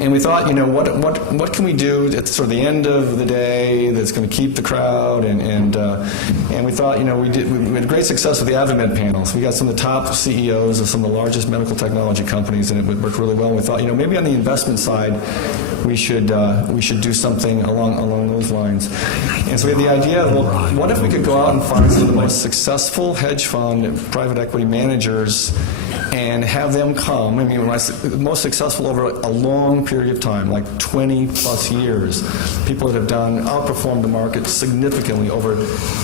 And we thought, what can we do at sort of the end of the day that's going to keep the crowd? And we thought, we had great success with the AdvaMed panels. We got some of the top CEOs of some of the largest medical technology companies, and it worked really well. And we thought, maybe on the investment side, we should do something along those lines. And so we had the idea, what if we could go out and find some of the most successful hedge fund private equity managers and have them come. I mean, when I say most successful over a long period of time, like 20 plus years, people that have outperformed the market significantly over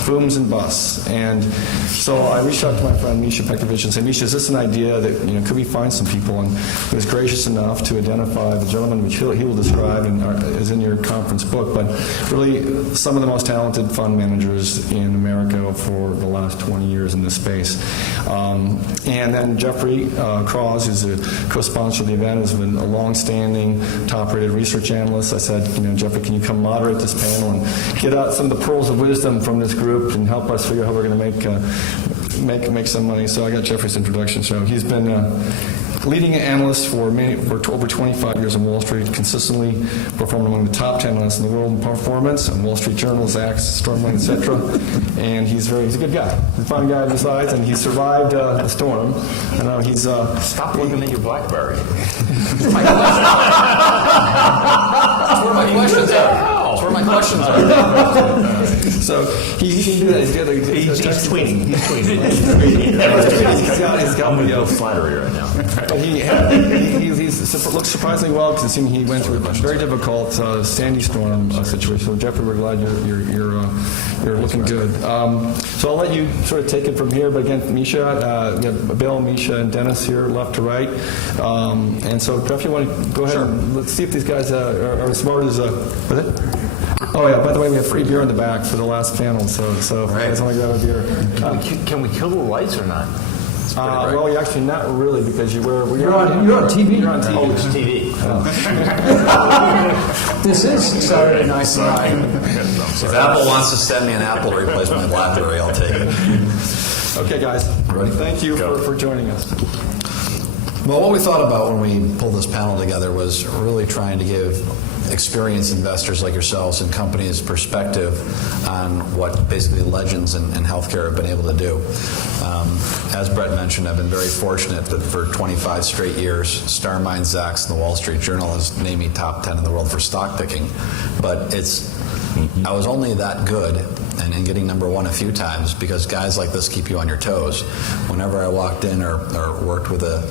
booms and busts. And so I reached out to my friend Misha Pekovich and said, Misha, is this an idea that, could we find some people? And he was gracious enough to identify the gentleman, which he will describe and is in your conference book, but really some of the most talented fund managers in America for the last 20 years in this space. And then Jeffrey Cross, who's a co-sponsor of the event, has been a long-standing, top-rated research analyst. I said, Jeffrey, can you come moderate this panel and get out some of the pearls of wisdom from this group and help us figure out how we're going to make some money? So I got Jeffrey's introduction. So he's been leading analyst for over 25 years on Wall Street, consistently performed among the top 10 analysts in the world in performance on Wall Street Journal, Zacks, Stormline, etc. And he's a good guy. He's a fun guy besides, and he survived the storm. I know he's stop looking at your BlackBerry. That's where my questions are. That's where my questions are. So he can do that. He's tweeting. He's got me flattery right now. But he looks surprisingly well, because he went through a very difficult sandy storm situation. So Jeffrey, we're glad you're looking good. So I'll let you sort of take it from here. But again, Misha, we have Bill, Misha, and Dennis here, left to right. And so, Jeff, you want to go ahead and let's see if these guys are as smart as was it? Oh yeah. By the way, we have free beer in the back for the last panel. So if you guys want to grab a beer. Can we kill the lights or not? Well, you're actually not really, because you're on TV. You're on TV. Oh, it's TV. This is Saturday Night If Apple wants to send me an Apple to replace my BlackBerry, I'll take it. Okay, guys. Ready? Thank you for joining us. Well, what we thought about when we pulled this panel together was really trying to give experienced investors like yourselves and companies perspective on what basically legends in healthcare have been able to do. As Brett mentioned, I've been very fortunate that for 25 straight years, Star Minds, Zacks, and the Wall Street Journal has named me top 10 in the world for stock picking. But I was only that good and getting number one a few times because guys like this keep you on your toes. Whenever I walked in or worked with a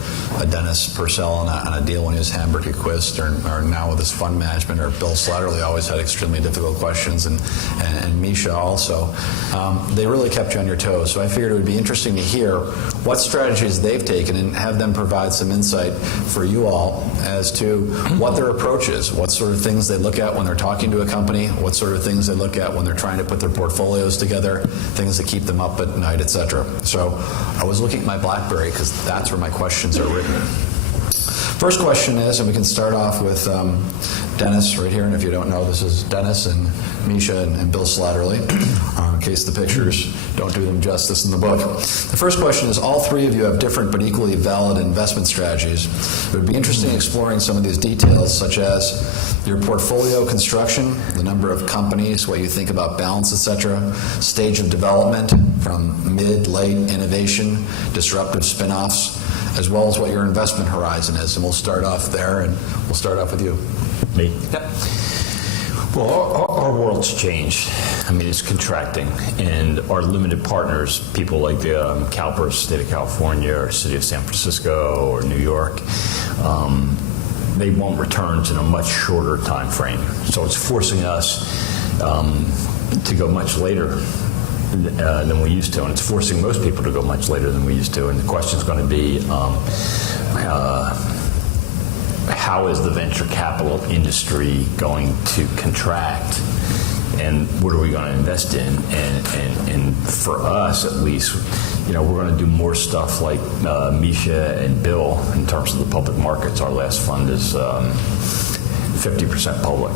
Dennis Purcell on a deal when he was Hamburg at Quist, or now with his fund management, or Bill Slattery always had extremely difficult questions, and Misha also. They really kept you on your toes. So I figured it would be interesting to hear what strategies they've taken and have them provide some insight for you all as to what their approach is, what sort of things they look at when they're talking to a company, what sort of things they look at when they're trying to put their portfolios together, things that keep them up at night, etc. So I was looking at my BlackBerry because that's where my questions are written. First question is, and we can start off with Dennis right here, and if you don't know, this is Dennis and Misha and Bill Slattery, in case the pictures don't do them justice in the book. The first question is, all three of you have different but equally valid investment strategies. It would be interesting exploring some of these details, such as your portfolio construction, the number of companies, what you think about balance, etc., stage of development from mid, late, innovation, disruptive spin-offs, as well as what your investment horizon is. And we'll start off there, and we'll start off with you. Me? Yep. Well, our world's changed. I mean, it's contracting, and our limited partners, people like the CalPERS, State of California, or City of San Francisco, or New York, they want returns in a much shorter time frame. So it's forcing us to go much later than we used to, and it's forcing most people to go much later than we used to. And the question is going to be, how is the venture capital industry going to contract, and what are we going to invest in? And for us, at least, we're going to do more stuff like Misha and Bill in terms of the public markets. Our last fund is 50% public.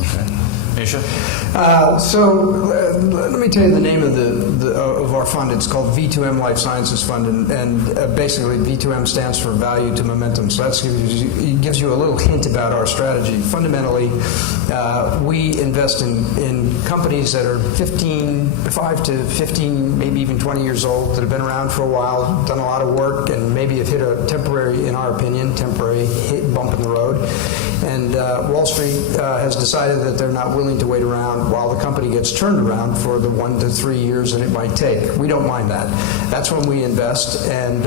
Okay. Misha? Let me tell you the name of our fund. It's called V2M Life Sciences Fund, and basically V2M stands for Value to Momentum. So it gives you a little hint about our strategy. Fundamentally, we invest in companies that are 5 to 15, maybe even 20 years old, that have been around for a while, done a lot of work, and maybe have hit a temporary, in our opinion, bump in the road. And Wall Street has decided that they're not willing to wait around while the company gets turned around for the 1 to 3 years that it might take. We don't mind that. That's when we invest, and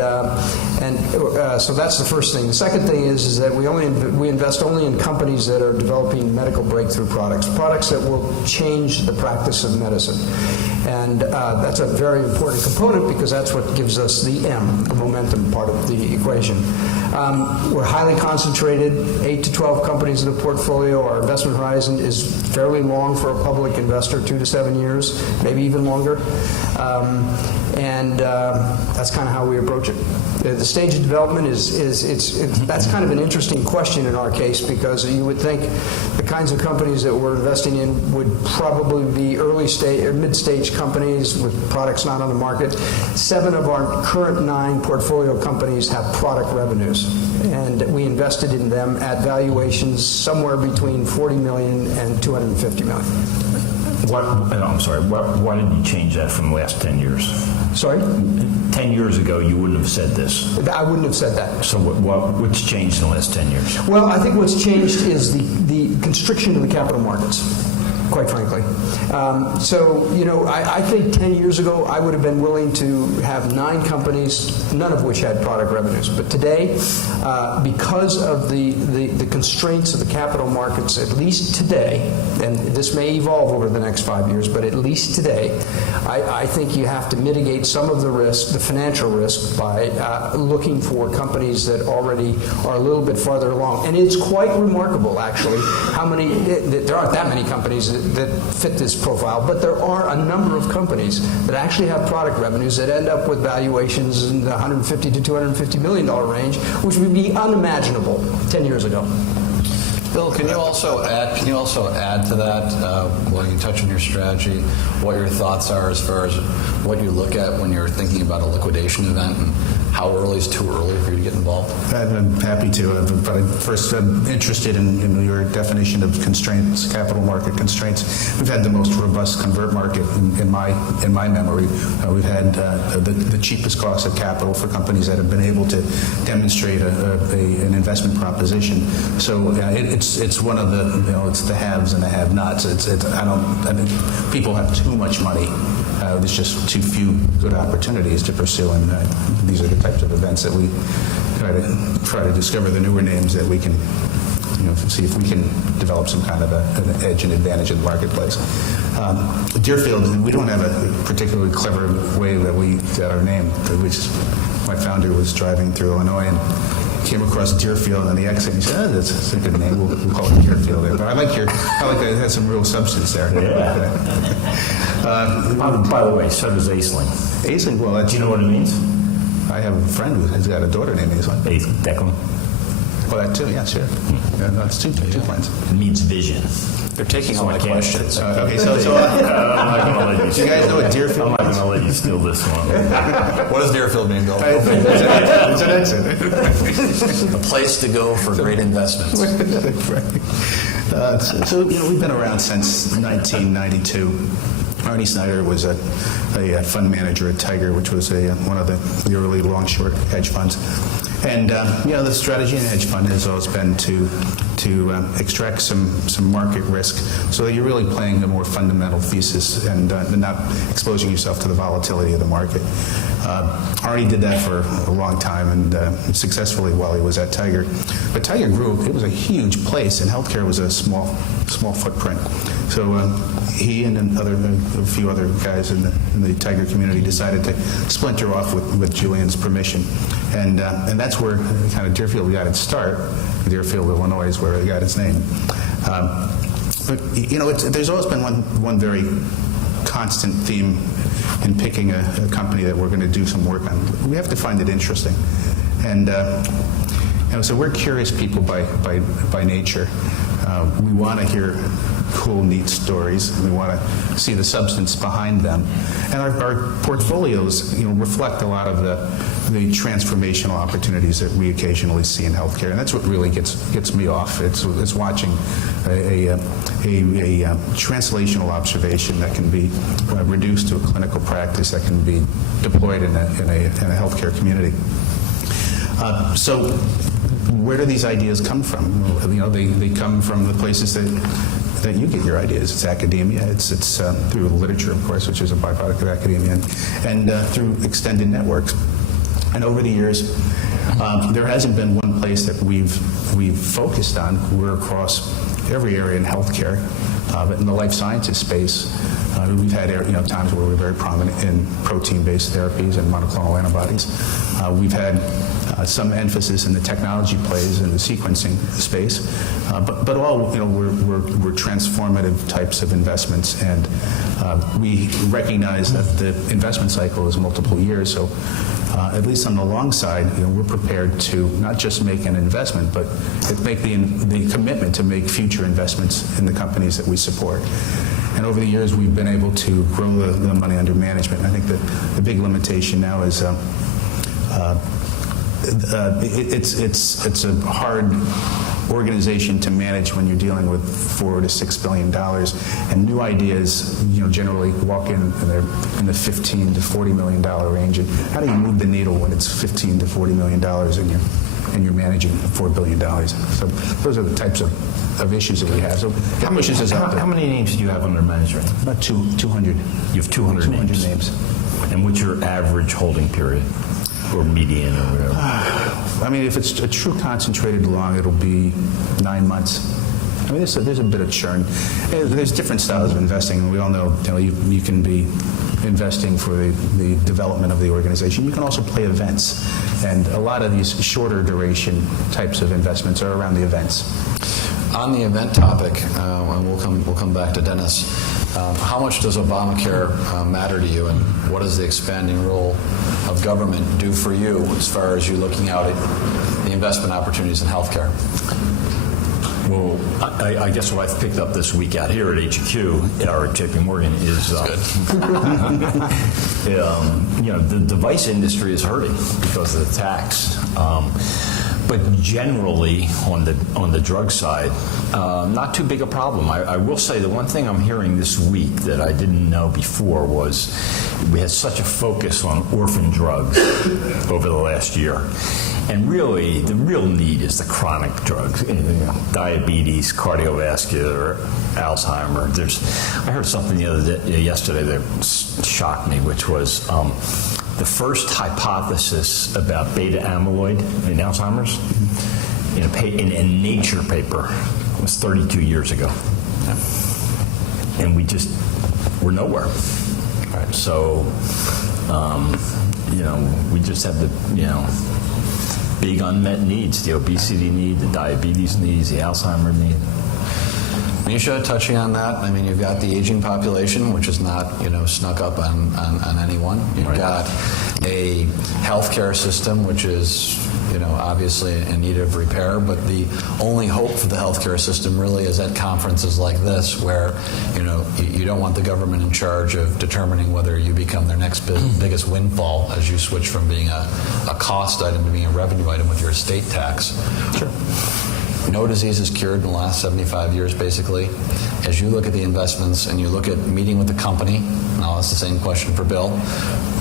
so that's the first thing. The second thing is that we invest only in companies that are developing medical breakthrough products that will change the practice of medicine. And that's a very important component because that's what gives us the M, the momentum part of the equation. We're highly concentrated, 8 to 12 companies in the portfolio. Our investment horizon is fairly long for a public investor, 2 to 7 years, maybe even longer. And that's kind of how we approach it. The stage of development that's kind of an interesting question in our case, because you would think the kinds of companies that we're investing in would probably be early stage or mid-stage companies with products not on the market. 7 of our current 9 portfolio companies have product revenues, and we invested in them at valuations somewhere between $40 million and $250 million. Why did you change that from the last 10 years? Sorry? 10 years ago, you wouldn't have said this. I wouldn't have saad that. So what's changed in the last 10 years? Well, I think what's changed is the constriction of the capital markets, quite frankly. I think 10 years ago, I would have been willing to have 9 companies, none of which had product revenues. But today, because of the constraints of the capital markets, at least today, and this may evolve over the next 5 years, but at least today, I think you have to mitigate some of the risk, the financial risk, by looking for companies that already are a little bit farther along. And it's quite remarkable, actually, how many, there aren't that many companies that fit this profile, but there are a number of companies that actually have product revenues that end up with valuations in the $150 to $250 million range, which would be unimaginable 10 years ago. Bill, can you also add to that, while you touch on your strategy, what your thoughts are as far as what you look at when you're thinking about a liquidation event, and how early is too early for you to get involved? I'm happy to, but I'm interested in your definition of constraints, capital market constraints. We've had the most robust convert market in my memory. We've had the cheapest cost of capital for companies that have been able to demonstrate an investment proposition. So it's one of the it's the haves and the have-nots. I think people have too much money. There's just too few good opportunities to pursue, and these are the types of events that we try to discover the newer names that we can, see if we can develop some kind of an edge and advantage in the marketplace. Deerfield, we don't have a particularly clever way that we got our name. My founder was driving through Illinois and came across Deerfield on the exit. And he said, that's a good name. We'll call it Deerfield there. But I like that it has some real substance there. Yeah. By the way, so does Aisling. Aisling, well, Do you know what it means? I have a friend who has got a daughter named Aisling. Declan. Well, that too, yeah, sure. Yeah, that's two friends. It means vision. They're taking all my questions. Okay, so I'm not going to let you do you guys know what Deerfield I'm not going to let you steal this one. What does Deerfield mean, Bill? It's an exit. A place to go for great investments. So we've been around since 1992. Arnie Snyder was a fund manager at Tiger, which was one of the early long-short hedge funds. And the strategy in a hedge fund has always been to extract some market risk, so that you're really playing a more fundamental thesis and not exposing yourself to the volatility of the market. Arnie did that for a long time and successfully while he was at Tiger. But Tiger grew; it was a huge place, and healthcare was a small footprint. So he and a few other guys in the Tiger community decided to splinter off with Julian's permission, and that's where kind of Deerfield got its start. Deerfield, Illinois, is where it got its name. But there's always been one very constant theme in picking a company that we're going to do some work on. We have to find it interesting, and So we're curious people by nature. We want to hear cool, neat stories. We want to see the substance behind them. And our portfolios, reflect a lot of the transformational opportunities that we occasionally see in healthcare. And that's what really gets me off. It's watching a translational observation that can be reduced to a clinical practice that can be deployed in a healthcare community. So where do these ideas come from? They come from the places that you get your ideas. It's academia. It's through literature, of course, which is a byproduct of academia, and through extended networks. And over the years, there hasn't been one place that we've focused on. We're across every area in healthcare, but in the life sciences space, we've had times where we're very prominent in protein-based therapies and monoclonal antibodies. We've had some emphasis in the technology plays in the sequencing space, but all we're transformative types of investments, and we recognize that the investment cycle is multiple years. So at least on the long side, we're prepared to not just make an investment, but make the commitment to make future investments in the companies that we support. And over the years, we've been able to grow the money under management. And I think that the big limitation now is it's a hard organization to manage when you're dealing with $4 to $6 billion, and new ideas, generally walk in and they're in the $15 to $40 million range. And how do you move the needle when it's $15 to $40 million and you're managing $4 billion? So those are the types of issues that we have. So how much is out there? How many names do you have under management? About 200. You have 200 names. And what's your average holding period? Or median or whatever? I mean, if it's a true concentrated long, it'll be 9 months. I mean, there's a bit of churn. There's different styles of investing, and we all know, you can be investing for the development of the organization. You can also play events, and a lot of these shorter duration types of investments are around the events. On the event topic, and we'll come back to Dennis. How much does Obamacare matter to you, and what does the expanding role of government do for you as far as you looking out at the investment opportunities in healthcare? Well, I guess what I've picked up this week out here at HQ or at JP Morgan is the device industry is hurting because of the tax. But generally, on the drug side, not too big a problem. I will say the one thing I'm hearing this week that I didn't know before was we had such a focus on orphan drugs over the last year. And really, the real need is the chronic drugs, diabetes, cardiovascular, Alzheimer. I heard something yesterday that shocked me, which was the first hypothesis about beta amyloid in Alzheimer's in a Nature paper was 32 years ago. And we're nowhere. Right. So, we just have the, big unmet needs, the obesity need, the diabetes needs, the Alzheimer need. Misha, touching on that, I mean, you've got the aging population, which is not, snuck up on anyone. You've got a healthcare system, which is, obviously in need of repair, but the only hope for the healthcare system really is at conferences like this, where, you don't want the government in charge of determining whether you become their next biggest windfall as you switch from being a cost item to being a revenue item with your estate tax. Sure. No disease is cured in the last 75 years, basically. As you look at the investments and you look at meeting with the company, and I'll ask the same question for Bill,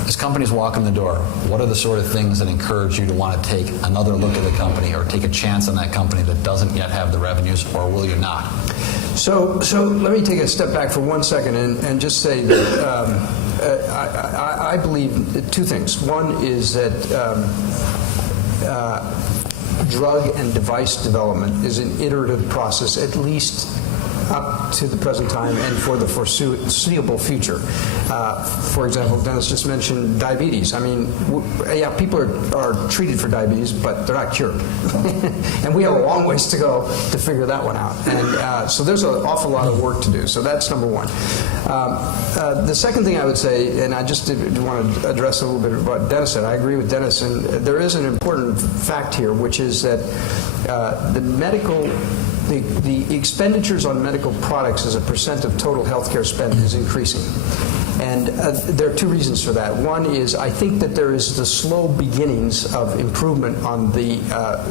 as companies walk in the door, what are the sort of things that encourage you to want to take another look at the company or take a chance on that company that doesn't yet have the revenues, or will you not? So let me take a step back for 1 second and just say that I believe two things. One is that drug and device development is an iterative process, at least up to the present time and for the foreseeable future. For example, Dennis just mentioned diabetes. I mean, yeah, people are treated for diabetes, but they're not cured. And we have a long ways to go to figure that one out. And so there's an awful lot of work to do. So that's number one. The second thing I would say, and I just want to address a little bit what Dennis said. I agree with Dennis, and there is an important fact here, which is that the expenditures on medical products as a percent of total healthcare spend is increasing. And there are two reasons for that. One is I think that there is the slow beginnings of improvement on the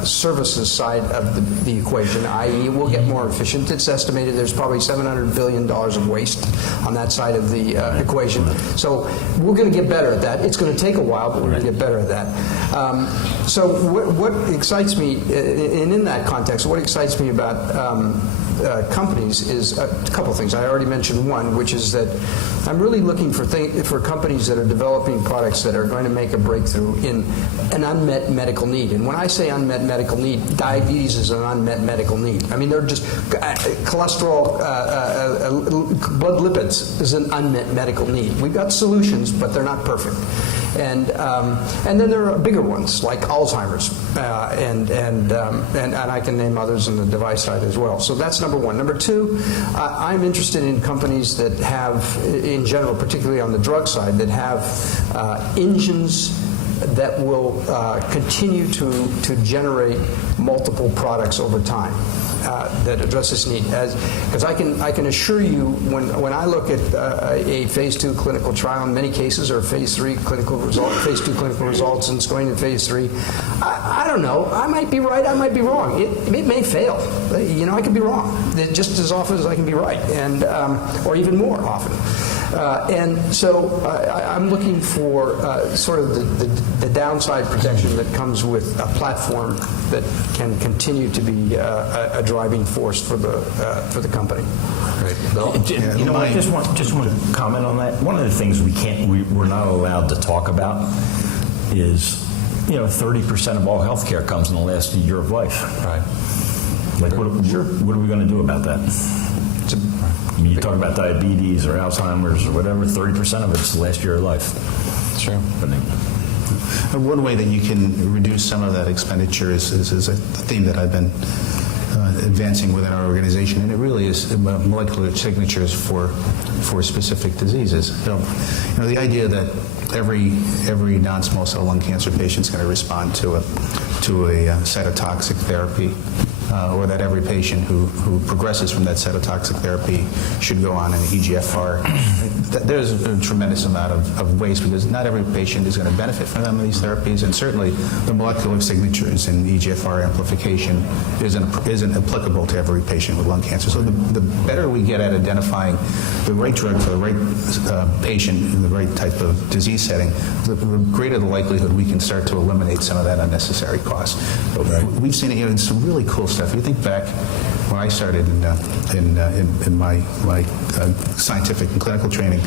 services side of the equation, i.e. we'll get more efficient. It's estimated there's probably $700 billion of waste on that side of the equation. So we're going to get better at that. It's going to take a while, but we're going to get better at that. So what excites me, and in that context, what excites me about companies is a couple things. I already mentioned one, which is that I'm really looking for companies that are developing products that are going to make a breakthrough in an unmet medical need. And when I say unmet medical need, diabetes is an unmet medical need. I mean, they're just cholesterol, blood lipids is an unmet medical need. We've got solutions, but they're not perfect. And then there are bigger ones like Alzheimer's, and I can name others in the device side as well. So that's number one. Number two, I'm interested in companies that have, in general, particularly on the drug side, that have engines that will continue to generate multiple products over time that address this need. Because I can assure you, when I look at a phase 2 clinical trial, in many cases, or phase 3 clinical result, phase 2 clinical results, and it's going to phase 3, I don't know. I might be right. I might be wrong. It may fail. You know, I could be wrong just as often as I can be right, and or even more often. And so I'm looking for sort of the downside protection that comes with a platform that can continue to be a driving force for the company. Great. Bill? You know, I just want to comment on that. One of the things we're not allowed to talk about is, 30% of all healthcare comes in the last year of life. Right. Like, what are we going to do about that? I mean, you talk about diabetes or Alzheimer's or whatever, 30% of it's the last year of life. That's true. One way that you can reduce some of that expenditure is a theme that I've been advancing within our organization, and it really is molecular signatures for specific diseases. The idea that every non-small cell lung cancer patient is going to respond to a cytotoxic therapy, or that every patient who progresses from that cytotoxic therapy should go on an EGFR. There's a tremendous amount of waste, because not every patient is going to benefit from them, these therapies, and certainly the molecular signatures in EGFR amplification isn't applicable to every patient with lung cancer. So the better we get at identifying the right drug for the right patient in the right type of disease setting, the greater the likelihood we can start to eliminate some of that unnecessary cost. But we've seen it in some really cool stuff. If you think back when I started in my scientific and clinical training,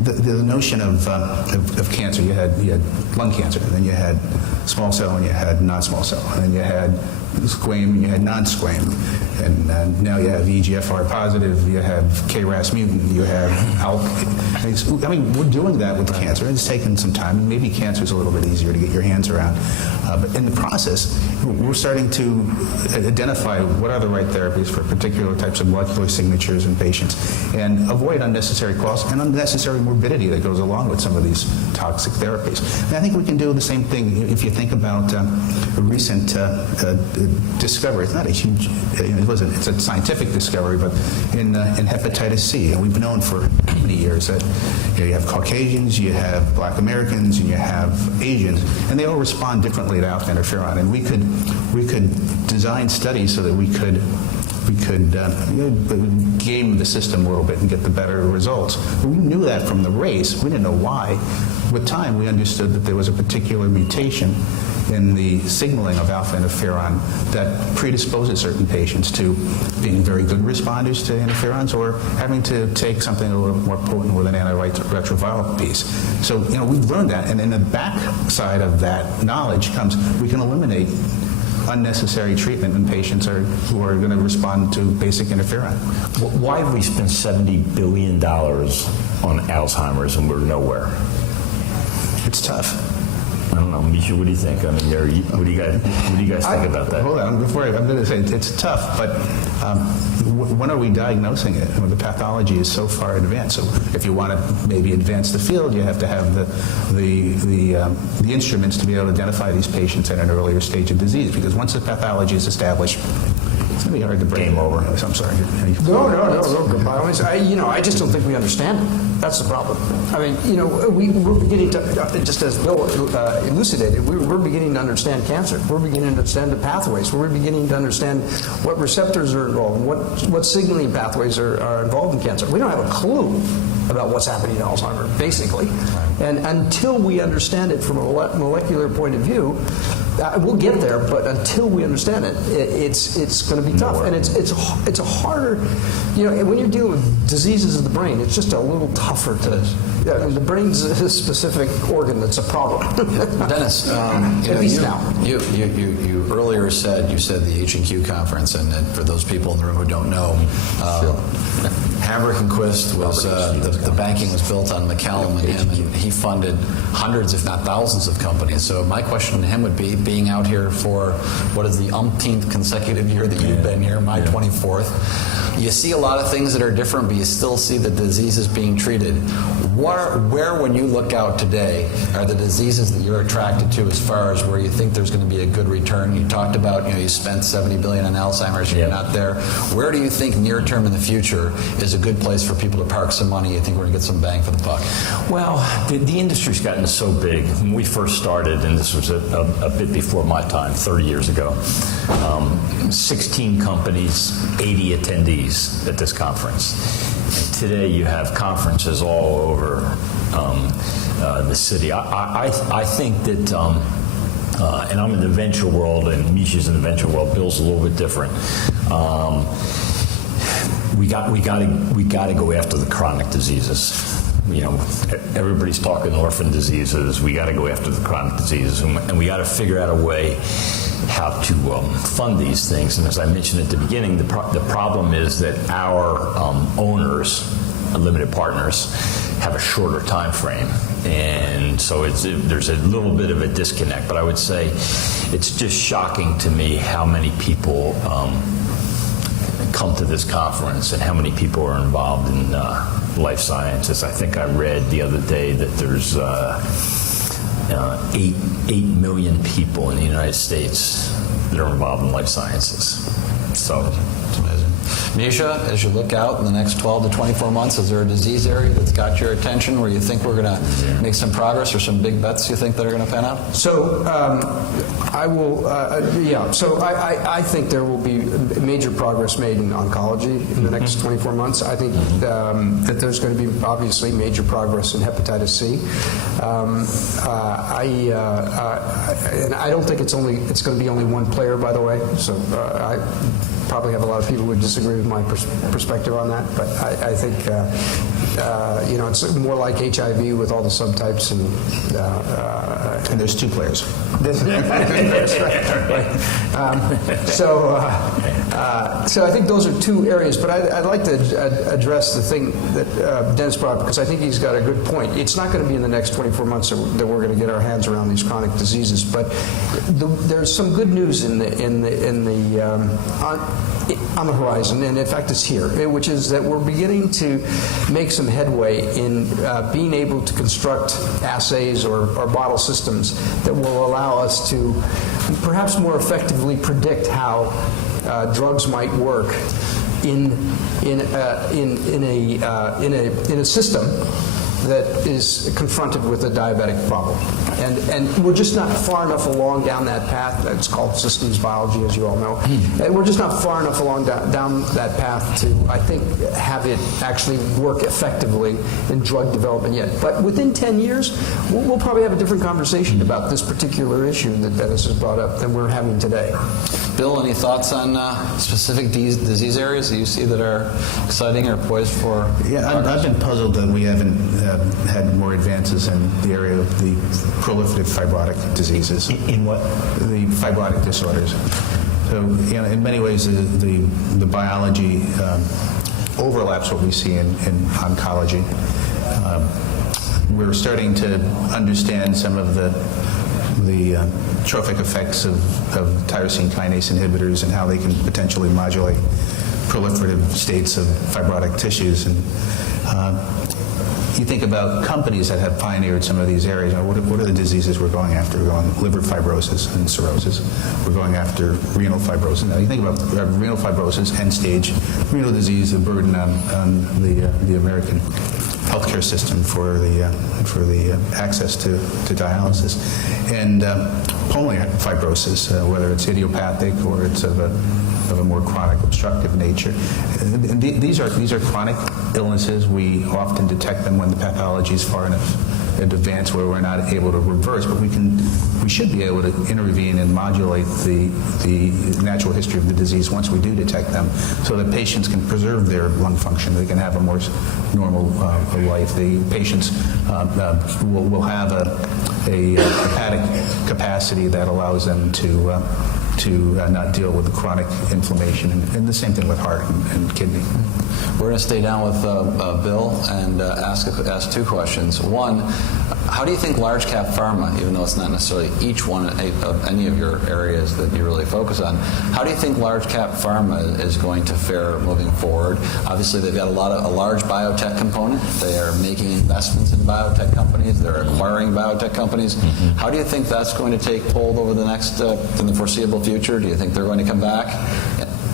the notion of cancer, you had lung cancer, and then you had small cell, and you had non-small cell, and then you had squam, and you had non-squam, and now you have EGFR positive, you have KRAS mutant, you have ALK. I mean, we're doing that with cancer. It's taken some time, and maybe cancer is a little bit easier to get your hands around. But in the process, we're starting to identify what are the right therapies for particular types of molecular signatures in patients, and avoid unnecessary costs and unnecessary morbidity that goes along with some of these toxic therapies. And I think we can do the same thing if you think about a recent discovery. It's not a huge, it's a scientific discovery, but in hepatitis C, and we've known for many years that you have Caucasians, you have Black Americans, and you have Asians, and they all respond differently to alpha interferon. And we could design studies so that we could game the system a little bit and get the better results. But we knew that from the race. We didn't know why. With time, we understood that there was a particular mutation in the signaling of alpha interferon that predisposes certain patients to being very good responders to interferons, or having to take something a little more potent with an antiretroviral piece. So, we've learned that, and in the back side of that knowledge comes we can eliminate unnecessary treatment in patients who are going to respond to basic interferon. Why have we spent $70 billion on Alzheimer's and we're nowhere? It's tough. I don't know, Misha, what do you think? I mean, what do you guys think about that? Hold on, before I'm going to say it's tough, but when are we diagnosing it? Well, the pathology is so far advanced. So if you want to maybe advance the field, you have to have the instruments to be able to identify these patients at an earlier stage of disease. Because once the pathology is established, it's going to be hard to break Game it. over. I'm sorry. No. By all means, I just don't think we understand it. That's the problem. I mean, we're beginning to, just as Bill elucidated, we're beginning to understand cancer. We're beginning to understand the pathways. We're beginning to understand what receptors are involved, what signaling pathways are involved in cancer. We don't have a clue about what's happening in Alzheimer's, basically. And until we understand it from a molecular point of view, we'll get there, but until we understand it, it's going to be tough. And it's a harder, when you're dealing with diseases of the brain, it's just a little tougher to. The brain's a specific organ that's a problem. Dennis, At least now. You earlier said the H&Q conference, and for those people in the room who don't know, Hamrick and Quist was the banking was built on McCallum and him, and he funded hundreds, if not thousands, of companies. So my question to him would be, being out here for what is the umpteenth consecutive year that you've been here, my 24th. You see a lot of things that are different, but you still see the diseases being treated. Where, when you look out today, are the diseases that you're attracted to as far as where you think there's going to be a good return? You talked about, you spent $70 billion on Alzheimer's, you're not there. Where do you think near term in the future is a good place for people to park some money? You think we're going to get some bang for the buck? Well, the industry's gotten so big. When we first started, and this was a bit before my time, 30 years ago, 16 companies, 80 attendees at this conference. And today you have conferences all over the city. I think that, and I'm in the venture world, and Misha's in the venture world. Bill's a little bit different. We got to go after the chronic diseases. Everybody's talking orphan diseases. We got to go after the chronic diseases, and we got to figure out a way how to fund these things. And as I mentioned at the beginning, the problem is that our owners, limited partners, have a shorter time frame, and so there's a little bit of a disconnect. But I would say it's just shocking to me how many people come to this conference and how many people are involved in life sciences. I think I read the other day that there's 8 million people in the United States that are involved in life sciences. So it's amazing. Misha, as you look out in the next 12 to 24 months, is there a disease area that's got your attention where you think we're going to make some progress, or some big bets you think that are going to pan out? So I will, So I think there will be major progress made in oncology in the next 24 months. I think that there's going to be obviously major progress in hepatitis C. And I don't think it's going to be only one player, by the way. So I probably have a lot of people who would disagree with my perspective on that, but I think it's more like HIV with all the subtypes, And there's two players. So I think those are two areas, but I'd like to address the thing that Dennis brought up, because I think he's got a good point. It's not going to be in the next 24 months that we're going to get our hands around these chronic diseases, but there's some good news on the horizon, and in fact it's here, which is that we're beginning to make some headway in being able to construct assays or bottle systems that will allow us to perhaps more effectively predict how drugs might work in a system that is confronted with a diabetic problem. And we're just not far enough along down that path. It's called systems biology, as you all know. And we're just not far enough along down that path to, I think, have it actually work effectively in drug development yet. But within 10 years, we'll probably have a different conversation about this particular issue that Dennis has brought up than we're having today. Bill, any thoughts on specific disease areas that you see that are exciting or poised for? Yeah, I've been puzzled that we haven't had more advances in the area of the proliferative fibrotic diseases. In what? The fibrotic disorders. So, in many ways, the biology overlaps what we see in oncology. We're starting to understand some of the trophic effects of tyrosine kinase inhibitors and how they can potentially modulate proliferative states of fibrotic tissues. And you think about companies that have pioneered some of these areas. What are the diseases we're going after? We're going liver fibrosis and cirrhosis. We're going after renal fibrosis. Now, you think about renal fibrosis, end-stage renal disease, the burden on the American healthcare system for the access to dialysis, and pulmonary fibrosis, whether it's idiopathic or it's of a more chronic obstructive nature. And these are chronic illnesses. We often detect them when the pathology is far enough in advance where we're not able to reverse, but we should be able to intervene and modulate the natural history of the disease once we do detect them, so that patients can preserve their lung function. They can have a more normal life. The patients will have a hepatic capacity that allows them to not deal with the chronic inflammation, and the same thing with heart and kidney. We're going to stay down with Bill and ask two questions. One, how do you think large cap pharma, even though it's not necessarily each one of any of your areas that you really focus on, how do you think large cap pharma is going to fare moving forward? Obviously, they've got a large biotech component. They are making investments in biotech companies. They're acquiring biotech companies. Mm-hmm. How do you think that's going to take hold over the next, in the foreseeable future? Do you think they're going to come back?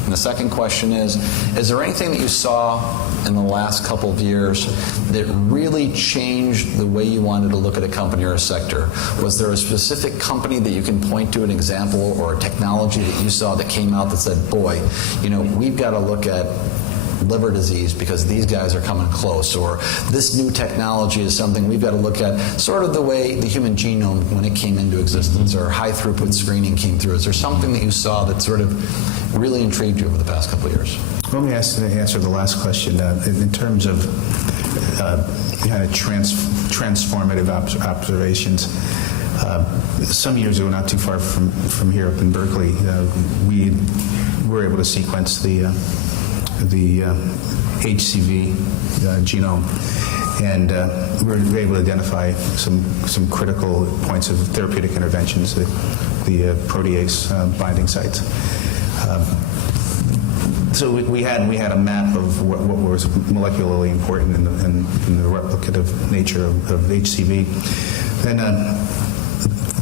And the second question is there anything that you saw in the last couple of years that really changed the way you wanted to look at a company or a sector? Was there a specific company that you can point to, an example or a technology that you saw that came out that said, boy, we've got to look at liver disease because these guys are coming close, or this new technology is something we've got to look at, sort of the way the human genome, when it came into existence, or high throughput screening came through? Is there something that you saw that sort of really intrigued you over the past couple of years? Let me answer the last question. In terms of kind of transformative observations, some years ago, not too far from here up in Berkeley, we were able to sequence the HCV genome, and we were able to identify some critical points of therapeutic interventions, the protease binding sites. So we had a map of what was molecularly important in the replicative nature of HCV. Then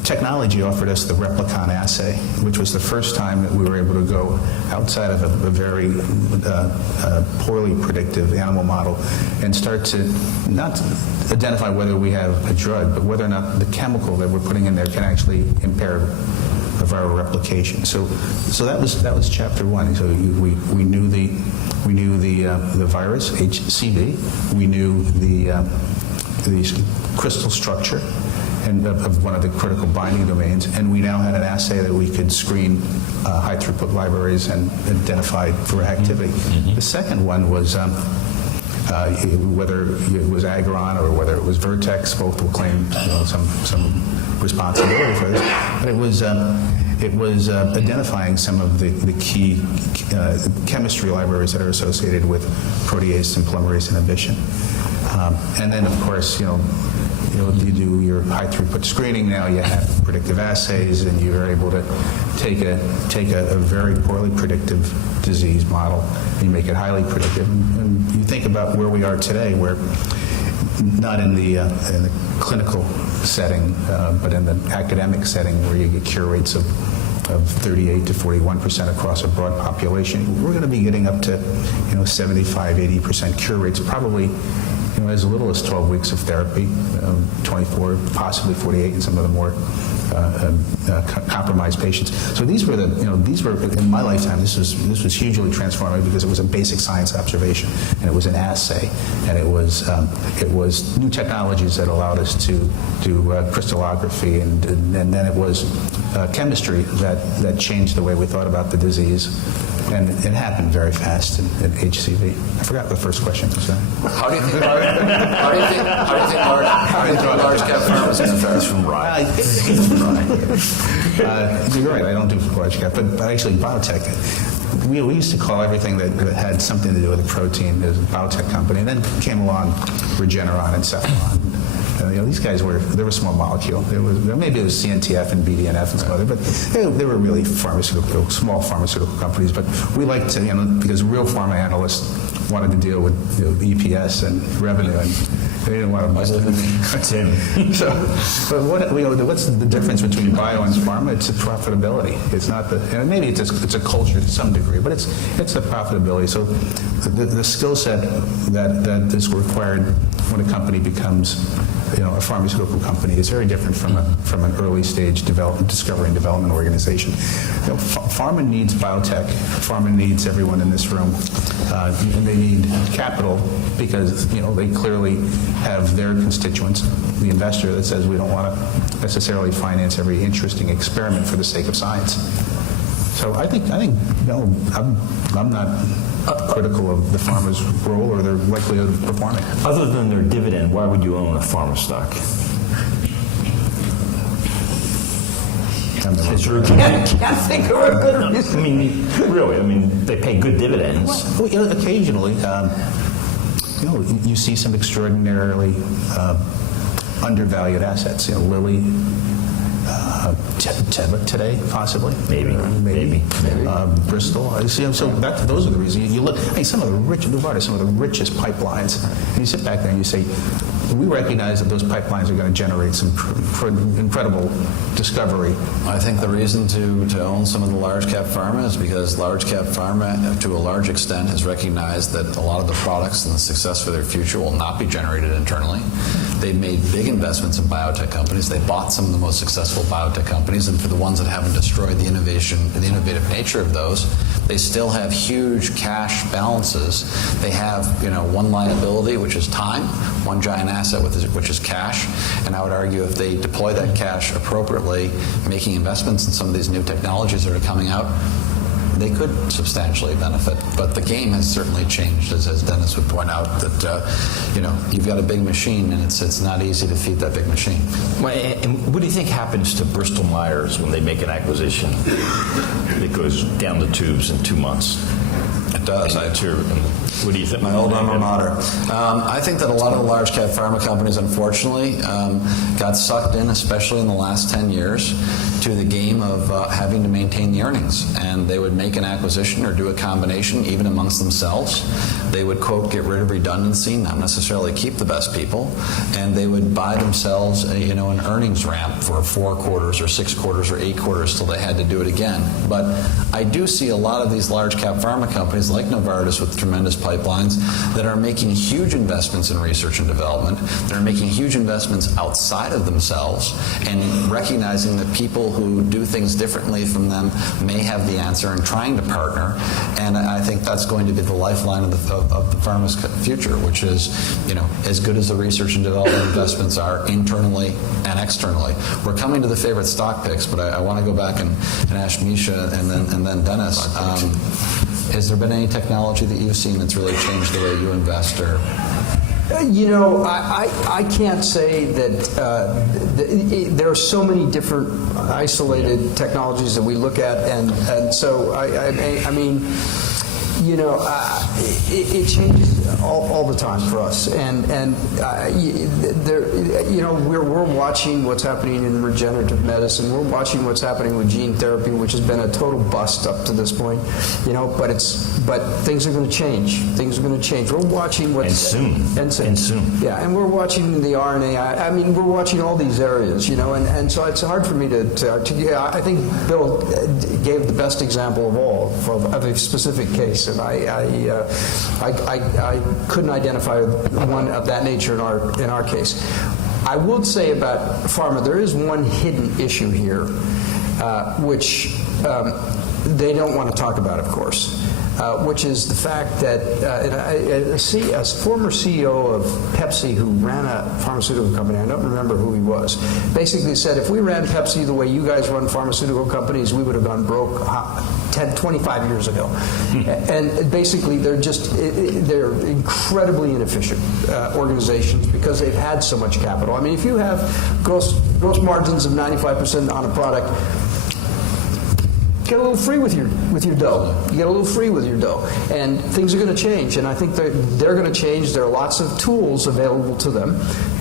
technology offered us the Replicon assay, which was the first time that we were able to go outside of a very poorly predictive animal model and start to not identify whether we have a drug, but whether or not the chemical that we're putting in there can actually impair the viral replication. So that was chapter one. So we knew the virus HCV. We knew the crystal structure and of one of the critical binding domains, and we now had an assay that we could screen high throughput libraries and identify for activity. Mm-hmm. The second one was whether it was Agron or whether it was Vertex, both will claim some responsibility for this, but it was identifying some of the key chemistry libraries that are associated with protease and polymerase inhibition. And then, of course, you do your high throughput screening now, you have predictive assays, and you're able to take a very poorly predictive disease model and you make it highly predictive. And you think about where we are today, where not in the clinical setting, but in the academic setting where you get cure rates of 38 to 41% across a broad population. We're going to be getting up to 75, 80% cure rates, probably as little as 12 weeks of therapy, 24, possibly 48 in some of the more compromised patients. So these were in my lifetime. This was hugely transformative because it was a basic science observation, and it was an assay, and it was new technologies that allowed us to do crystallography, and then it was chemistry that changed the way we thought about the disease. And it happened very fast at HCV. I forgot the first question. Sorry. How do you think large cap pharma is going to fare? From Rye. You're right, I don't do large cap, but actually biotech. We used to call everything that had something to do with a protein as a biotech company, and then came along Regeneron and Cephalon. These guys were small molecule. Maybe it was CNTF and BDNF and some other, but they were really small pharmaceutical companies. But we liked to, because real pharma analysts wanted to deal with EPS and revenue, and they didn't want to. Tim. But what's the difference between bio and pharma? It's the profitability. It's not and maybe it's a culture to some degree, but it's the profitability. So the skill set that is required when a company becomes a pharmaceutical company is very different from an early stage discovery and development organization. Pharma needs biotech. Pharma needs everyone in this room, and they need capital because they clearly have their constituents, the investor that says we don't want to necessarily finance every interesting experiment for the sake of science. So I think I'm not critical of the pharma's role or their likelihood of performing. Other than their dividend, why would you own a pharma stock? Can't think of a good reason. I mean, really, they pay good dividends. Well, occasionally, you see some extraordinarily undervalued assets. Lilly, Teva today, possibly. Maybe. Bristol. So those are the reasons. You look. Some of the richest pipelines. And you sit back there and you say, we recognize that those pipelines are going to generate some incredible discovery. I think the reason to own some of the large cap pharma is because large cap pharma, to a large extent, has recognized that a lot of the products and the success for their future will not be generated internally. They've made big investments in biotech companies. They bought some of the most successful biotech companies, and for the ones that haven't destroyed the innovation and the innovative nature of those, they still have huge cash balances. They have, one liability, which is time, one giant asset, which is cash. And I would argue if they deploy that cash appropriately, making investments in some of these new technologies that are coming out, they could substantially benefit. But the game has certainly changed, as Dennis would point out, that you've got a big machine, and it's not easy to feed that big machine. Well, and what do you think happens to Bristol Myers when they make an acquisition that goes down the tubes in 2 months? It does. What do you think? My old alma mater. I think that a lot of the large cap pharma companies, unfortunately, got sucked in, especially in the last 10 years, to the game of having to maintain the earnings. And they would make an acquisition or do a combination, even amongst themselves. They would, quote, get rid of redundancy, not necessarily keep the best people. And they would buy themselves an earnings ramp for 4 quarters or 6 quarters or 8 quarters till they had to do it again. But I do see a lot of these large cap pharma companies like Novartis with tremendous pipelines that are making huge investments in research and development, that are making huge investments outside of themselves, and recognizing that people who do things differently from them may have the answer and trying to partner. And I think that's going to be the lifeline of the pharma's future, which is, as good as the research and development investments are internally and externally. We're coming to the favorite stock picks, but I want to go back and ask Misha and then Dennis. Has there been any technology that you've seen that's really changed the way you invest? Or I can't say that there are so many different isolated technologies that we look at, and so I mean, it changes all the time for us, and we're watching what's happening in regenerative medicine. We're watching what's happening with gene therapy, which has been a total bust up to this point. But things are going to change. Things are going to change. We're watching what's and soon. Yeah, and we're watching the RNA. I mean, we're watching all these areas, and so it's hard for me to I think Bill gave the best example of all of a specific case. And I couldn't identify one of that nature in our case. I would say about pharma, there is one hidden issue here, which they don't want to talk about, of course, which is the fact that a former CEO of Pepsi who ran a pharmaceutical company, I don't remember who he was, basically said, if we ran Pepsi the way you guys run pharmaceutical companies, we would have gone broke 25 years ago. And basically, they're incredibly inefficient organizations because they've had so much capital. I mean, if you have gross margins of 95% on a product, get a little free with your dough. You get a little free with your dough. And things are going to change. And I think they're going to change. There are lots of tools available to them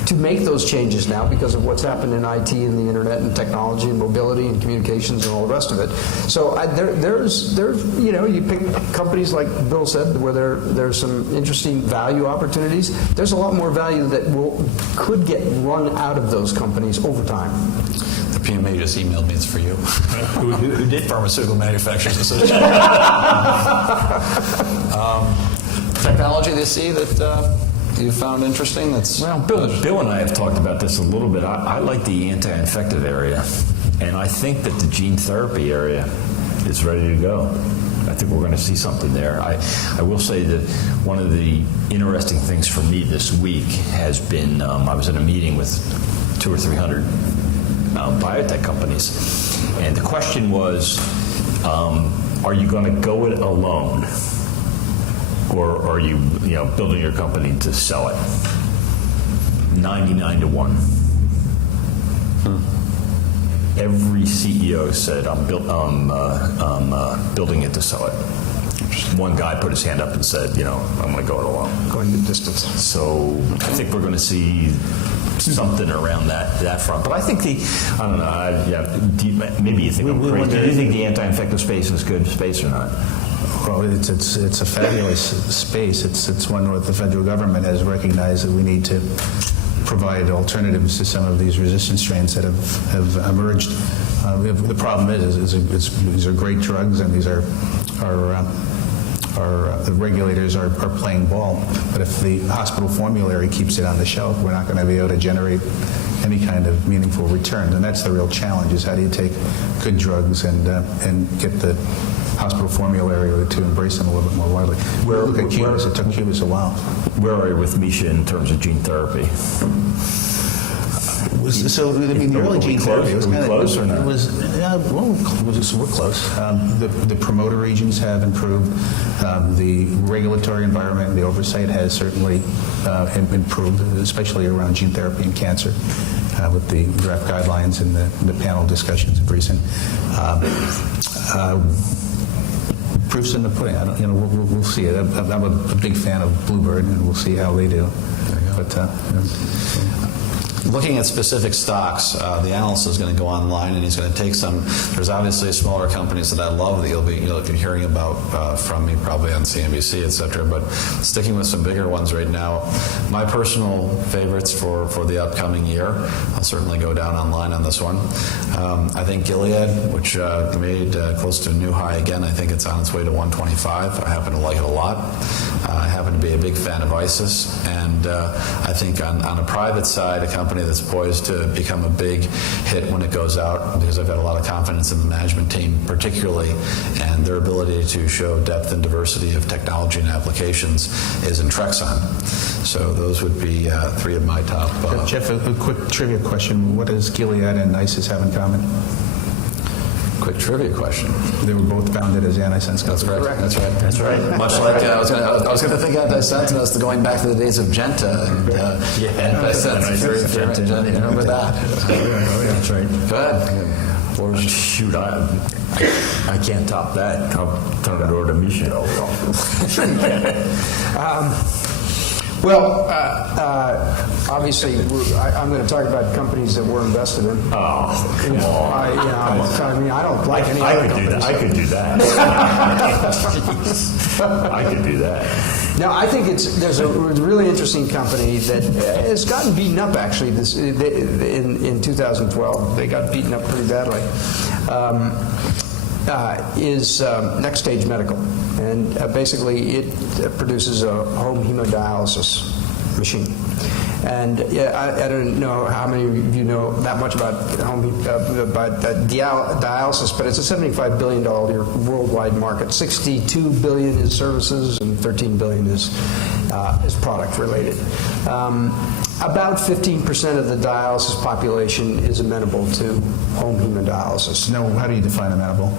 to make those changes now because of what's happened in IT and the internet and technology and mobility and communications and all the rest of it. So there's you pick companies like Bill said where there's some interesting value opportunities. There's a lot more value that could get run out of those companies over time. The PMA just emailed me, it's for you. Who did Pharmaceutical Manufacturers Association? Technology they see that you found interesting? Well, Bill and I have talked about this a little bit. I like the anti-infective area, and I think that the gene therapy area is ready to go. I think we're going to see something there. I will say that one of the interesting things for me this week has been I was in a meeting with 200 or 300 biotech companies, and the question was, are you going to go it alone, or are you building your company to sell it? 99 to 1. Every CEO said, I'm building it to sell it. One guy put his hand up and said, I'm going to go it alone. Going the distance. So I think we're going to see something around that front. But I think maybe you think I'm crazy. Do you think the anti-infective space is good space or not? Well, it's a fabulous space. It's one where the federal government has recognized that we need to provide alternatives to some of these resistant strains that have emerged. The problem is these are great drugs, and these are the regulators are playing ball. But if the hospital formulary keeps it on the shelf, we're not going to be able to generate any kind of meaningful return. And that's the real challenge: is how do you take good drugs and get the hospital formulary to embrace them a little bit more widely. Look at Cubis. It took Cubis a while. Where are you with Misha in terms of gene therapy? The early gene therapy was kind of close or not? We're close. The promoter regions have improved. The regulatory environment, the oversight has certainly improved, especially around gene therapy and cancer, with the draft guidelines and the panel discussions of recent. Proof's in the pudding. We'll see it. I'm a big fan of Bluebird, and we'll see how they do. But looking at specific stocks, the analyst is going to go online and he's going to take some. There's obviously smaller companies that I love that you'll be hearing about from me probably on CNBC, et cetera. But sticking with some bigger ones right now, my personal favorites for the upcoming year, I'll certainly go down online on this one. I think Gilead, which made close to a new high again, I think it's on its way to 125. I happen to like it a lot. I happen to be a big fan of ISIS, and I think on a private side, a company that's poised to become a big hit when it goes out, because I've got a lot of confidence in the management team particularly, and their ability to show depth and diversity of technology and applications is in Trexon. So those would be three of my top. Jeff, a quick trivia question. What does Gilead and ISIS have in common? Quick trivia question. They were both founded as antisense companies. That's right. That's right. Much like I was going to think antisense, and I was going back to the days of Genta and antisense. You remember that? That's right. Good. Or shoot, I can't top that. I'll turn it over to Misha. Well, obviously, I'm going to talk about companies that we're invested in. Oh, come on. I mean, I don't like any other companies. I could do that. I could do that. No, I think there's a really interesting company that has gotten beaten up, actually, in 2012. They got beaten up pretty badly. Is Next Stage Medical. And basically, it produces a home hemodialysis machine. And I don't know how many of you know that much about dialysis, but it's a $75 billion worldwide market. $62 billion is services, and $13 billion is product related. About 15% of the dialysis population is amenable to home hemodialysis. No, how do you define amenable?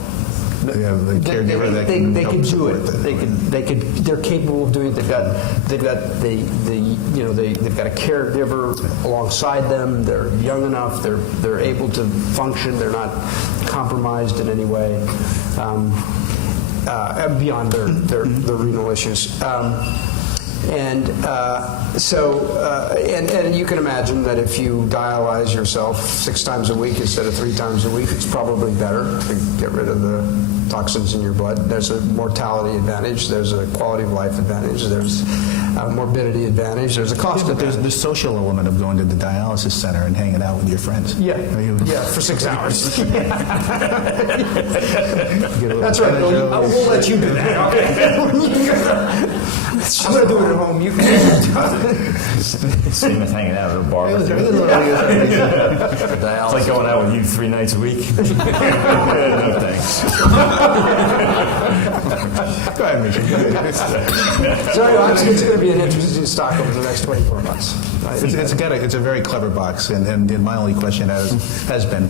the caregiver that can they help could do support it. that. They're capable of doing it. They've got a caregiver alongside them. They're young enough. They're able to function. They're not compromised in any way beyond their renal issues. And you can imagine that if you dialyze yourself 6 times a week instead of 3 times a week, it's probably better to get rid of the toxins in your blood. There's a mortality advantage. There's a quality of life advantage. There's a morbidity advantage. There's a cost But advantage. there's the social element of going to the dialysis center and hanging out with your friends. Yeah, for 6 hours. That's right, Bill. We'll let you do that. Okay. I'm going to do it at home. You can. Same as hanging out at a bar. It's Dialysis. like going out with you 3 nights a week. No thanks. Go ahead, Misha. Go ahead. So anyway, it's going to be an interesting stock over the next 24 months. It's a very clever box, and my only question has been,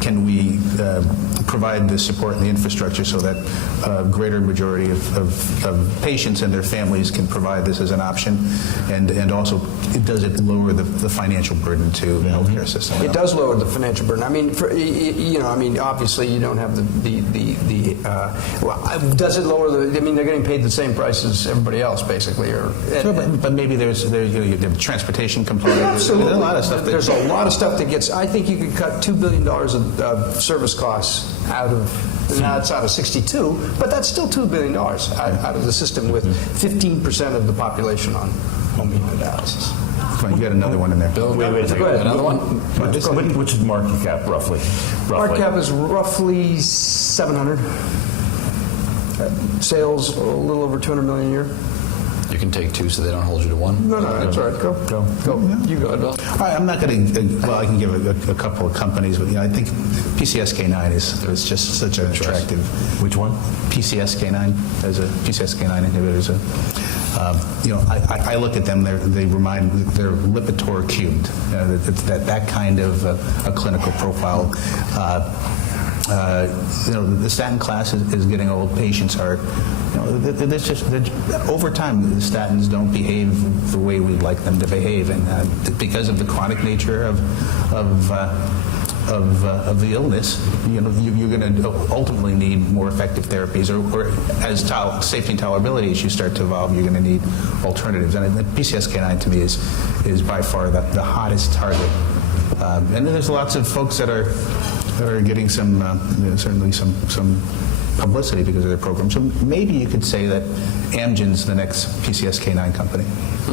can we provide the support and the infrastructure so that a greater majority of patients and their families can provide this as an option, and also does it lower the financial burden to the healthcare system? It does lower the financial burden. I mean, obviously you don't have does it lower the? I mean, they're getting paid the same price as everybody else, basically. Sure, but maybe there's you have a transportation component. Absolutely. There's a lot of stuff. There's a lot of stuff that gets. I think you could cut $2 billion of service costs out of. Now it's out of 62, but that's still $2 billion out of the system with 15% of the population on home hemodialysis. Come on, you got another one in there. Bill, Wait a second. go ahead. Another one? What's the market cap, roughly? Market cap is roughly 700. Sales a little over 200 million a year. You can take 2 so they don't hold you to 1. No, that's all right. Go. You go ahead, Bill. All right, I'm not going to. Well, I can give a couple of companies, but I think PCSK9 is just such an attractive. Which one? PCSK9 as a PCSK9 inhibitor is a. I look at them. They're Lipitor cubed. That kind of a clinical profile. The statin class is getting old. Patients are, over time, the statins don't behave the way we'd like them to behave, and because of the chronic nature of the illness, you're going to ultimately need more effective therapies, or as safety and tolerability issues start to evolve, you're going to need alternatives. And PCSK9 to me is by far the hottest target. And then there's lots of folks that are getting certainly some publicity because of their program. So maybe you could say that Amgen's the next PCSK9 company.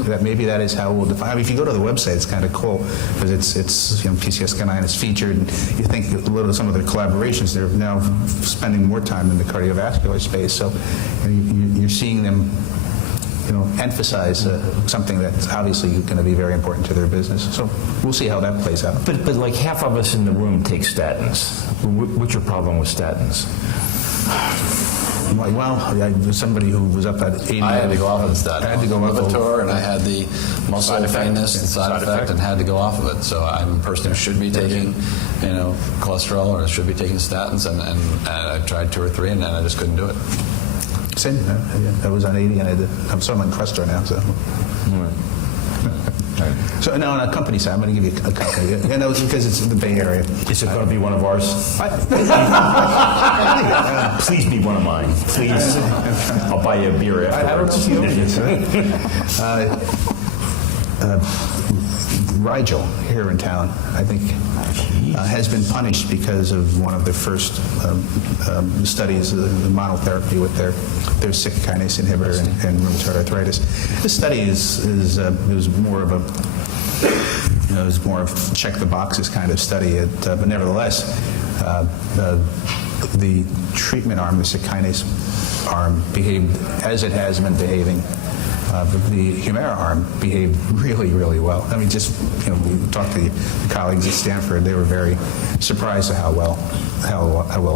That maybe that is how we'll define. I mean, if you go to the website, it's kind of cool because it's PCSK9 is featured, and you think a little of some of the collaborations. They're now spending more time in the cardiovascular space, so you're seeing them. Emphasize something that's obviously going to be very important to their business. So we'll see how that plays out. But like half of us in the room take statins. What's your problem with statins? Well, somebody who was up at 80. I had to go off of the statin. I had to go off of Lipitor, and I had the muscle faintness and side effect, and had to go off of it. So I'm a person who should be taking, cholesterol, or should be taking statins, and I tried 2 or 3, and then I just couldn't do it. Same. I was on 80, and I'm on Crestor now. So. So now on a company side, I'm going to give you a company, and that was because it's in the Bay Area. Is it going to be one of ours? Please be one of mine. Please. I'll buy you a beer afterwards. I don't know if you know Rigel here in town, I think, has been punished because of one of their first studies, the monotherapy with their Syk kinase inhibitor and rheumatoid arthritis. This study was more of check the boxes kind of study, but nevertheless, the treatment arm, the Syk kinase arm, behaved as it has been behaving. The Humira arm behaved really, really well. I mean, we talked to the colleagues at Stanford. They were very surprised at how well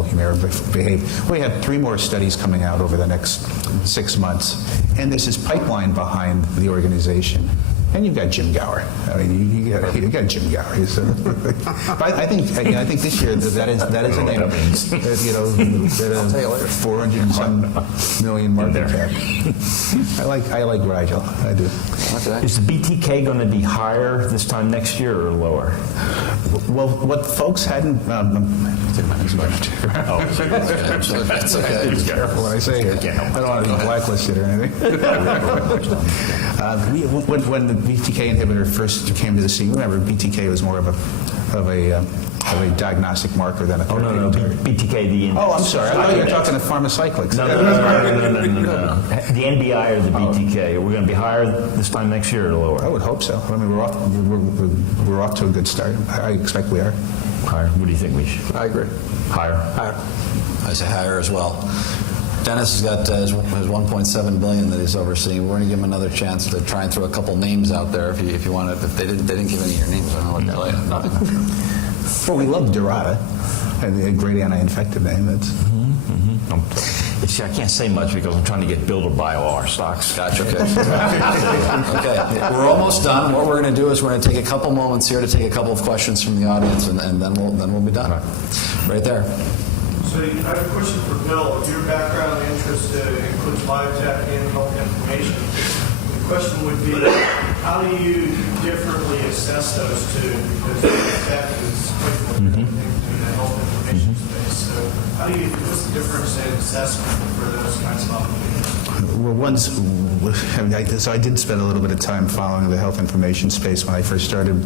Humira behaved. We have 3 more studies coming out over the next 6 months, and there's this pipeline behind the organization And you've got Jim Gower. I mean, you got Jim Gower. But I think this year that is a name. That 400 and some million market cap. I like Rigel. I do. Okay. Is the BTK going to be higher this time next year or lower? Well, what folks hadn't. That's okay. Be careful what I say here. I don't want to be blacklisted or anything. When the BTK inhibitor first came to the scene, remember BTK was more of a diagnostic marker than a therapeutic. Oh, no, BTK, the index. Oh, I'm sorry. I thought you were talking of pharmacyclics. No. The NBI or the BTK, are we going to be higher this time next year or lower? I would hope so. I mean, we're off to a good start. I expect we are. Higher. What do you think we should? I agree. Higher. I say higher as well. Dennis has got his 1.7 billion that he's overseeing. We're going to give him another chance to try and throw a couple names out there if you want to. If they didn't give any of your names, I don't know what to tell you. Well, we love Durata, a great anti-infective name. See, I can't say much because I'm trying to get Bill to buy all our stocks. Gotcha. Okay. Okay. We're almost done. What we're going to do is we're going to take a couple moments here to take a couple of questions from the audience, and then we'll be done. Right there. So I have a question for Bill. Your background interest includes biotech and health information. The question would be, how do you differently assess those two? Because tech is quickly moving into the health information space. So what's the difference in assessment for those kinds of opportunities? Well, so I did spend a little bit of time following the health information space when I first started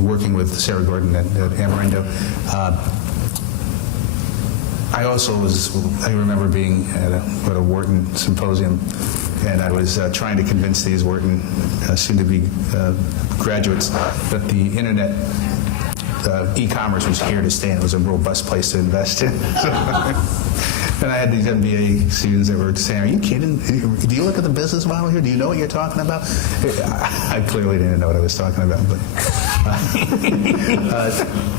working with Sarah Gordon at Amarindo. I remember being at a Wharton symposium, and I was trying to convince these Wharton soon-to-be graduates that the internet e-commerce was here to stay, and it was a robust place to invest in. And I had these MBA students that were saying, "Are you kidding? Do you look at the business model here? Do you know what you're talking about?" I clearly didn't know what I was talking about, but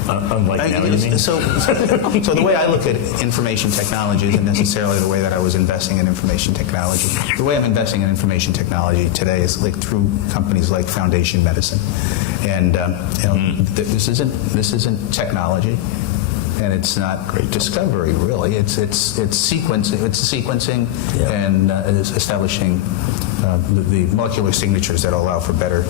Unlike now, you mean? so the way I look at information technology isn't necessarily the way that I was investing in information technology. The way I'm investing in information technology today is like through companies like Foundation Medicine, and this isn't technology. And it's not discovery, really. It's sequencing and establishing the molecular signatures that allow for better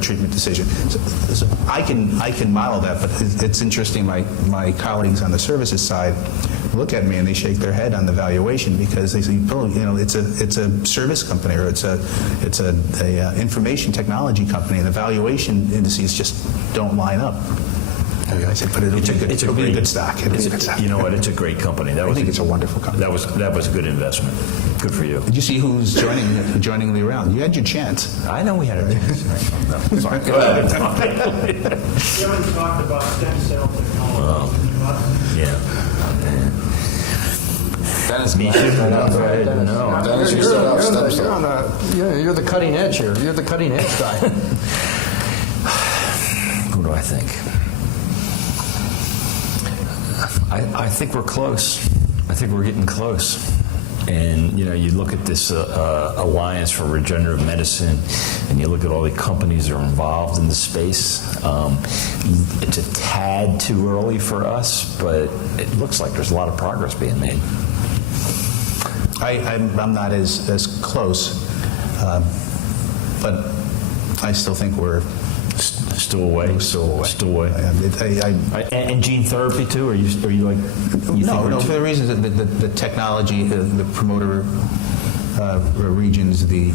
treatment decision. So I can model that, but it's interesting. My colleagues on the services side look at me and they shake their head on the valuation because they say, "Bill, it's a service company or it's a information technology company, and the valuation indices just don't line up." I said, but it'll be a good stock. You know what? It's a great company. I think it's a wonderful company. That was a good investment. Good for you. Did you see who's joining the round? You had your chance. I know we had a chance. No, sorry. Go ahead. You haven't talked about stem cell technology. Dennis, Me should no. Dennis, You're the cutting edge here. You're the cutting edge guy. Who do I think? I think we're close. I think we're getting close. And, you look at this Alliance for Regenerative Medicine, and you look at all the companies that are involved in the space. It's a tad too early for us, but it looks like there's a lot of progress being made. I'm not as close, but I still think we're Still away. And gene therapy too? Are you like? No. For the reasons that the technology, the promoter regions, the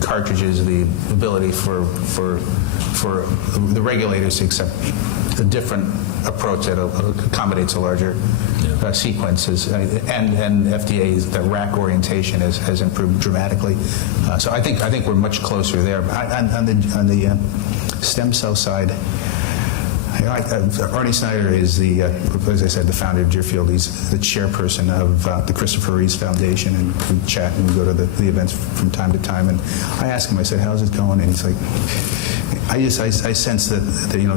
cartridges, the ability for the regulators to accept a different approach that accommodates a larger sequences, and FDA's the rack orientation has improved dramatically. So I think we're much closer there. On the stem cell side, Arnie Snyder is as I said, the founder of Deerfield. He's the chairperson of the Christopher Reeves Foundation, and we chat and we go to the events from time to time. And I asked him, I said, "How's it going?" And he's like, I sense that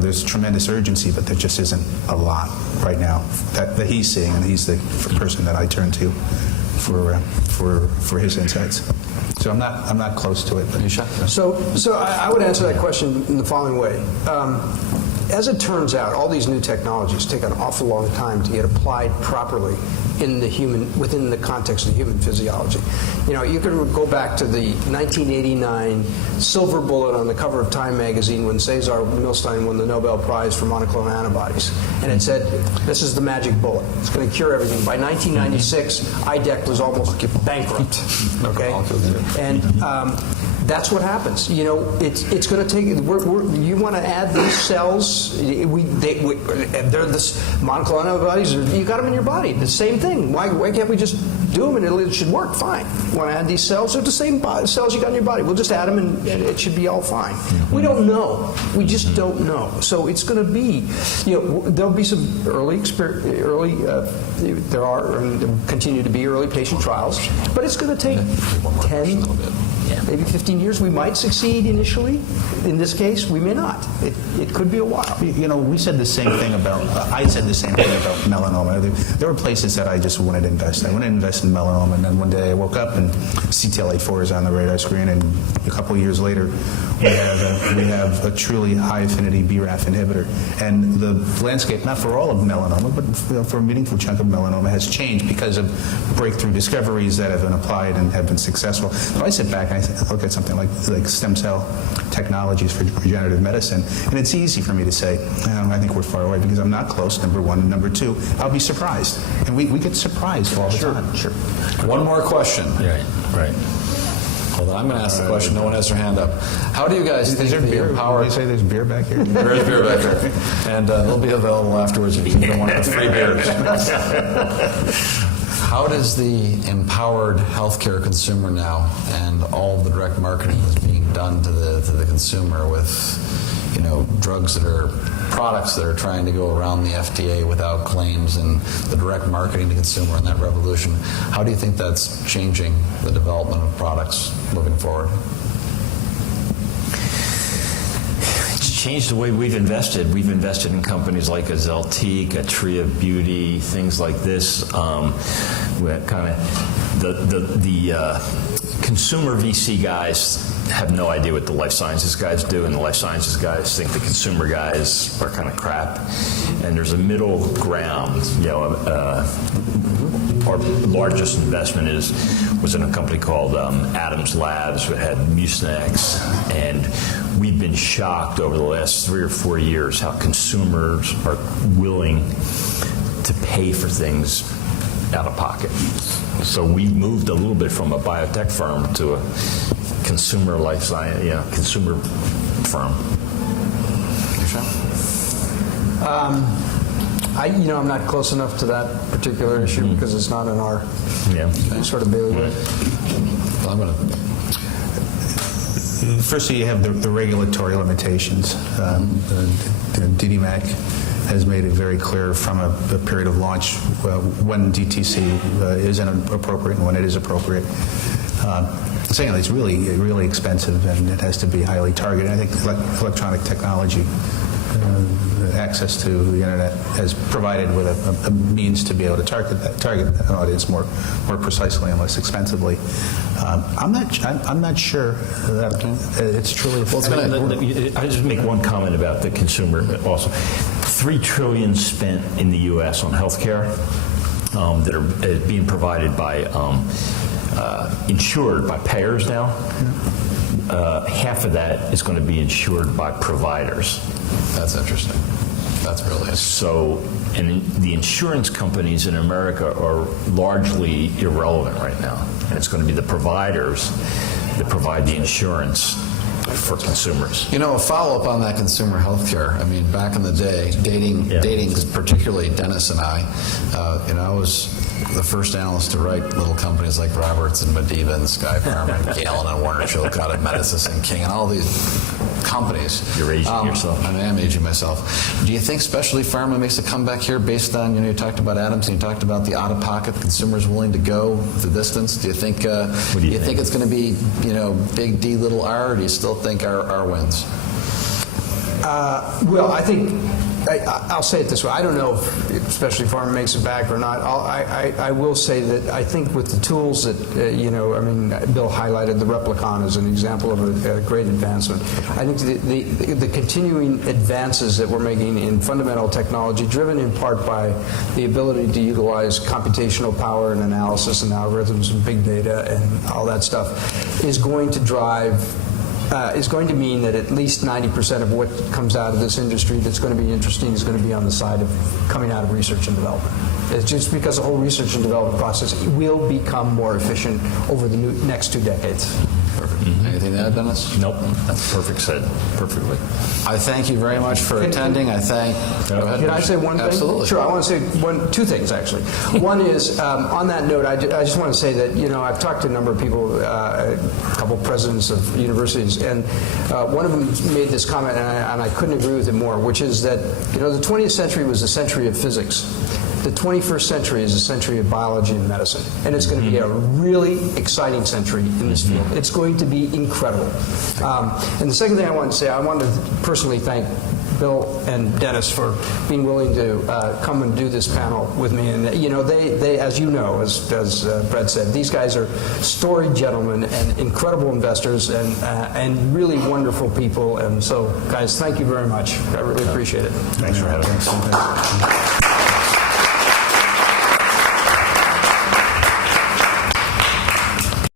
there's tremendous urgency, but there just isn't a lot right now that he's seeing, and he's the person that I turn to for his insights. So I'm not close to it. But So I would answer that question in the following way. As it turns out, all these new technologies take an awful long time to get applied properly within the context of human physiology. You can go back to the 1989 silver bullet on the cover of Time magazine when Cesar Milstein won the Nobel Prize for monoclonal antibodies. And it said, this is the magic bullet. It's going to cure everything. By 1996, IDEC was almost bankrupt. Okay? And that's what happens. It's going to take. You want to add these cells? They're the monoclonal antibodies. You got them in your body. The same thing. Why can't we just do them and it should work fine? You want to add these cells? They're the same cells you got in your body. We'll just add them and it should be all fine. We don't know. We just don't know. So it's going to be. There'll be some early. There are and there will continue to be early patient trials, but it's going to take 10. Maybe 15 years. We might succeed initially. In this case, we may not. It could be a while. We said the same thing about. I said the same thing about melanoma. There were places that I just wanted to invest. I wanted to invest in melanoma, and then one day I woke up and CTLA-4 is on the radar screen, and a couple of years later, we have a truly high affinity BRAF inhibitor, and the landscape, not for all of melanoma, but for a meaningful chunk of melanoma, has changed because of breakthrough discoveries that have been applied and have been successful. So I sit back and I look at something like stem cell technologies for regenerative medicine, and it's easy for me to say, I think we're far away because I'm not close, number one. And number two, I'll be surprised. And we get surprised all the time. Sure. One more question. Right. Hold on, I'm going to ask the question. No one has their hand up. How do you guys think there the beer? empowered... Did you say there's beer back here? There is beer back there. And it'll be available afterwards if you don't want the free beers. How does the empowered healthcare consumer now and all of the direct marketing that's being done to the consumer with drugs that are products that are trying to go around the FDA without claims and the direct marketing to consumer and that revolution, how do you think that's changing the development of products moving forward? It's changed the way we've invested. We've invested in companies like a Zeltiq, a Tria Beauty, things like this. We're kind of the consumer VC guys have no idea what the life sciences guys do, and the life sciences guys think the consumer guys are kind of crap. And there's a middle ground. Our largest investment was in a company called Adams Labs, which had Mucinex, and we've been shocked over the last 3 or 4 years how consumers are willing to pay for things out of pocket. So we've moved a little bit from a biotech firm to a consumer life science, consumer firm. I'm not close enough to that particular issue because it's not in our sort of bailiwick. Well, I'm going to... Firstly, you have the regulatory limitations. DDMAC has made it very clear from a period of launch when DTC is inappropriate and when it is appropriate. Secondly, it's really expensive and it has to be highly targeted. I think electronic technology, access to the internet, has provided with a means to be able to target that audience more precisely and less expensively. I'm not sure that it's truly. I just make one comment about the consumer also. $3 trillion spent in the U.S. on healthcare that are being provided by insured by payers now. Half of that is going to be insured by providers. That's interesting. That's really interesting. So, and the insurance companies in America are largely irrelevant right now. And it's going to be the providers that provide the insurance for consumers. A follow-up on that consumer health care. I mean, back in the day, dating, particularly Dennis and I was the first analyst to write little companies like Roberts and Mediva and Sky Pharma and Galen and Warner Chilcott and Medicis and King and all these companies. You're aging yourself. I am aging myself. Do you think specialty pharma makes a comeback here based on, you talked about Adams and you talked about the out-of-pocket consumers willing to go the distance? Do you think it's going to be, big D, little r, or do you still think R wins? Well, I think I'll say it this way. I don't know if, especially if Pharma makes it back or not. I will say that I think with the tools that, Bill highlighted the Replicon as an example of a great advancement. I think the continuing advances that we're making in fundamental technology, driven in part by the ability to utilize computational power and analysis and algorithms and big data and all that stuff, is going to drive is going to mean that at least 90% of what comes out of this industry that's going to be interesting is going to be on the side of coming out of research and development. It's just because the whole research and development process will become more efficient over the next 2 decades. Perfect. Anything to add, Dennis? Nope. That's perfect said. Perfectly. I thank you very much for attending. I thank. Go ahead. Can I say one thing? Absolutely. Sure. I want to say two things, actually. One is, on that note, I just want to say that, I've talked to a number of people, a couple presidents of universities, and one of them made this comment, and I couldn't agree with it more, which is that, the 20th century was the century of physics. The 21st century is a century of biology and medicine, and it's going to be a really exciting century in this field. It's going to be incredible. And the second thing I want to say, I want to personally thank Bill and Dennis for being willing to come and do this panel with me. And they as you know, as Brett said, these guys are storied gentlemen and incredible investors and really wonderful people. And so, guys, thank you very much. I really appreciate it. Thanks for having us.